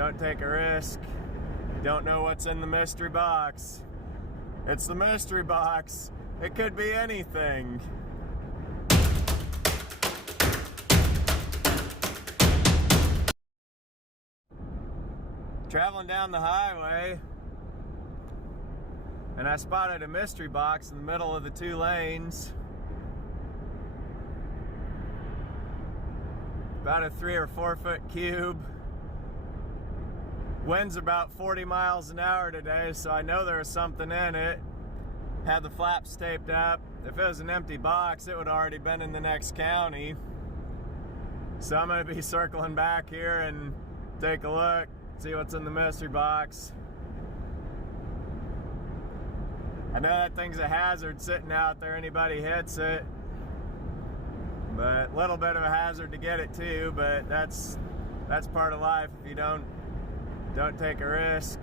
Don't take a risk. Don't know what's in the mystery box. It's the mystery box. It could be anything. Traveling down the highway, and I spotted a mystery box in the middle of the two lanes. About a 3 or 4 foot cube. Wind's about 40 miles an hour today, so I know there was something in it. Had the flaps taped up. If it was an empty box, it would already been in the next county. So I'm gonna be circling back here and take a look, see what's in the mystery box. I know that thing's a hazard sitting out there, anybody hits it. But a little bit of a hazard to get it too, but that's part of life. If you don't take a risk,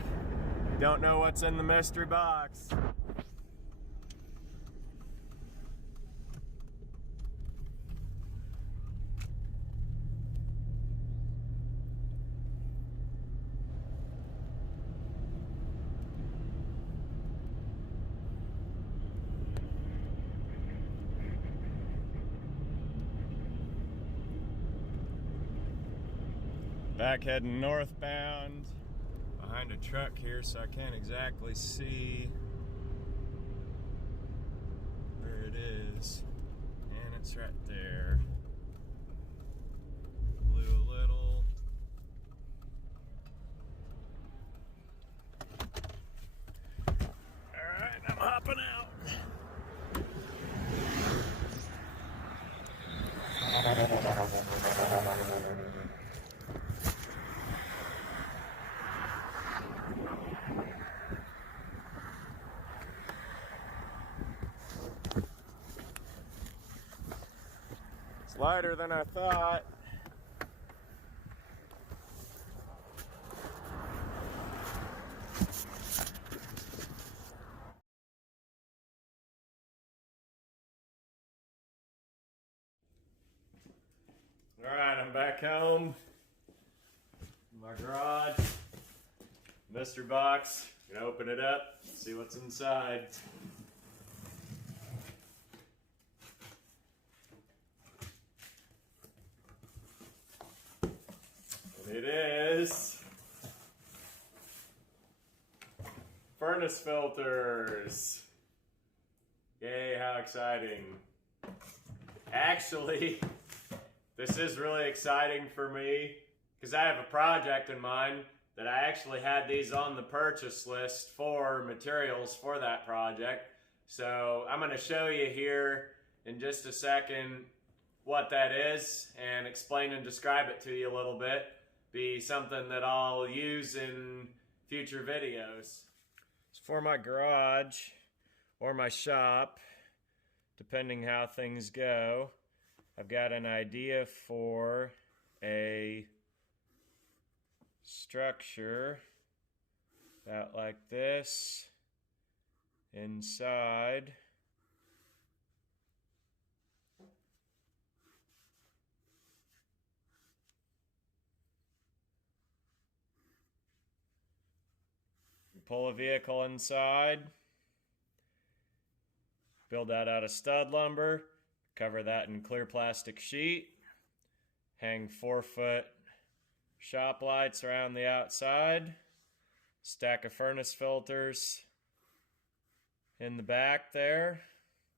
you don't know what's in the mystery box. Back heading northbound behind a truck here, so I can't exactly see where it is. And it's right there. Blew a little. Alright, I'm hopping out. It's lighter than I thought. Alright, I'm back home. My garage. Mystery box. Gonna open it up, see what's inside. And it is furnace filters. Yay, how exciting. Actually, this is really exciting for me because I have a project in mind that I actually had these on the purchase list for materials for that project. So I'm going to show you here in just a second what that is and explain and describe it to you a little bit. Be something that I'll use in future videos. It's for my garage or my shop, depending how things go. I've got an idea for a structure about like this inside. Pull a vehicle inside, build that out of stud lumber, cover that in clear plastic sheet, hang 4-foot shop lights around the outside, stack of furnace filters in the back there,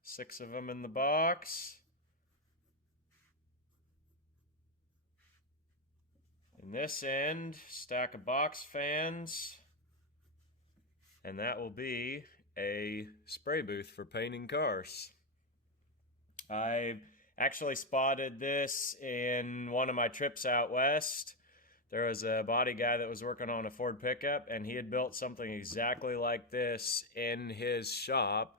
6 of them in the box. In this end, stack of box fans, and that will be a spray booth for painting cars. I actually spotted this in one of my trips out west. There was a body guy that was working on a Ford pickup, and he had built something exactly like this in his shop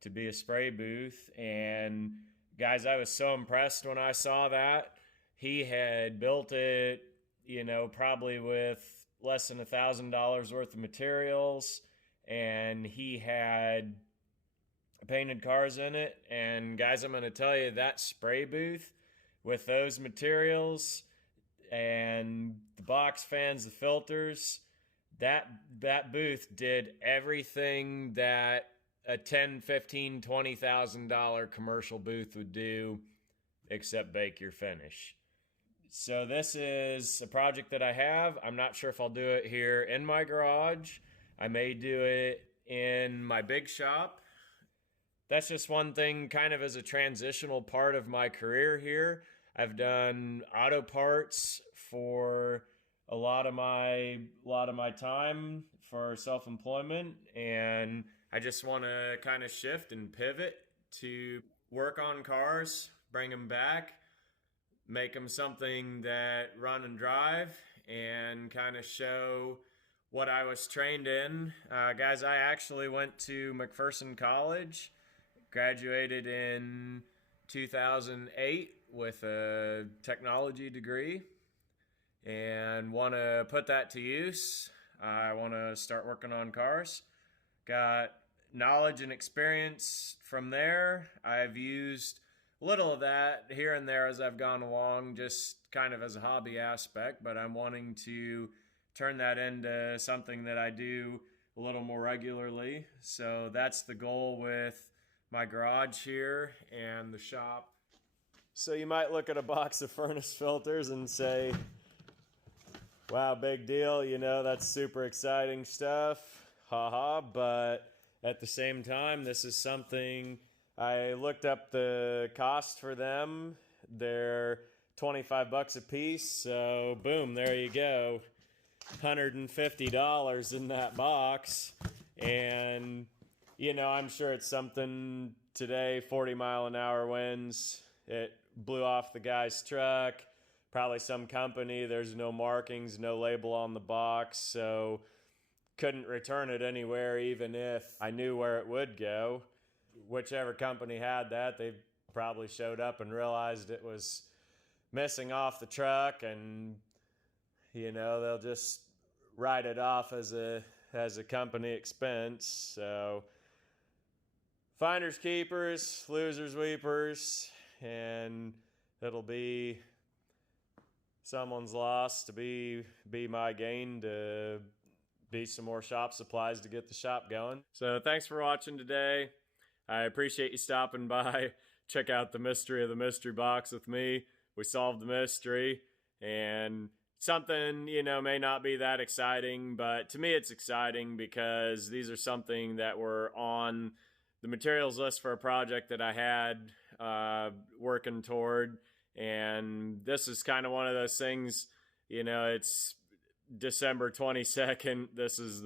to be a spray booth. And guys, I was so impressed when I saw that. He had built it, you know, probably with less than $1,000 worth of materials, and he had painted cars in it. And guys, I'm going to tell you, that spray booth with those materials, and the box fans, the filters. That booth did everything that a $10, $15, $20,000 commercial booth would do, except bake your finish. So this is a project that I have. I'm not sure if I'll do it here in my garage. I may do it in my big shop. That's just one thing kind of as a transitional part of my career here. I've done auto parts for a lot of my time for self-employment, and I just want to kind of shift and pivot to work on cars, bring them back, make them something that run and drive, and kind of show what I was trained in. Guys, I actually went to McPherson College, graduated in 2008 with a technology degree, and want to put that to use. I want to start working on cars. Got knowledge and experience from there. I've used a little of that here and there as I've gone along, just kind of as a hobby aspect, but I'm wanting to turn that into something that I do a little more regularly. So that's the goal with my garage here and the shop. So you might look at a box of furnace filters and say, wow, big deal, you know, that's super exciting stuff, haha, but at the same time, this is something, I looked up the cost for them. They're $25 a piece, so boom, there you go. $150 in that box. And, you know, I'm sure it's something today, 40-mile-an-hour winds. It blew off the guy's truck. Probably some company, there's no markings, no label on the box, so couldn't return it anywhere even if I knew where it would go. Whichever company had that, they probably showed up and realized it was missing off the truck, and you know, they'll just write it off as a company expense. So finders keepers, losers weepers, and it'll be someone's loss to be my gain, to be some more shop supplies to get the shop going. So thanks for watching today. I appreciate you stopping by. Check out the mystery of the mystery box with me. We solved the mystery, and something, you know, may not be that exciting, but to me it's exciting because these are something that were on the materials list for a project that I had working toward. And this is kind of one of those things, you know, it's December 22nd. This is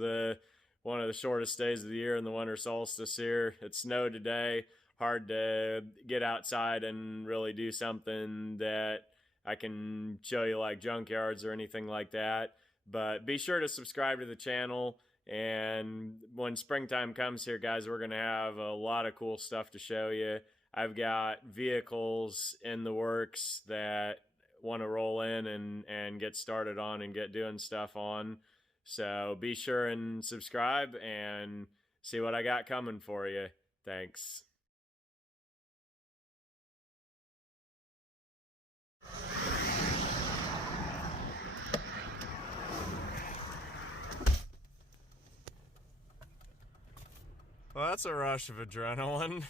one of the shortest days of the year in the winter solstice here. It snowed today. Hard to get outside and really do something that I can show you like junkyards or anything like that. But be sure to subscribe to the channel. And when springtime comes here, guys, we're going to have a lot of cool stuff to show you. I've got vehicles in the works that want to roll in and get started on and get doing stuff on. So be sure and subscribe and see what I got coming for you. Thanks. Well, that's a rush of adrenaline.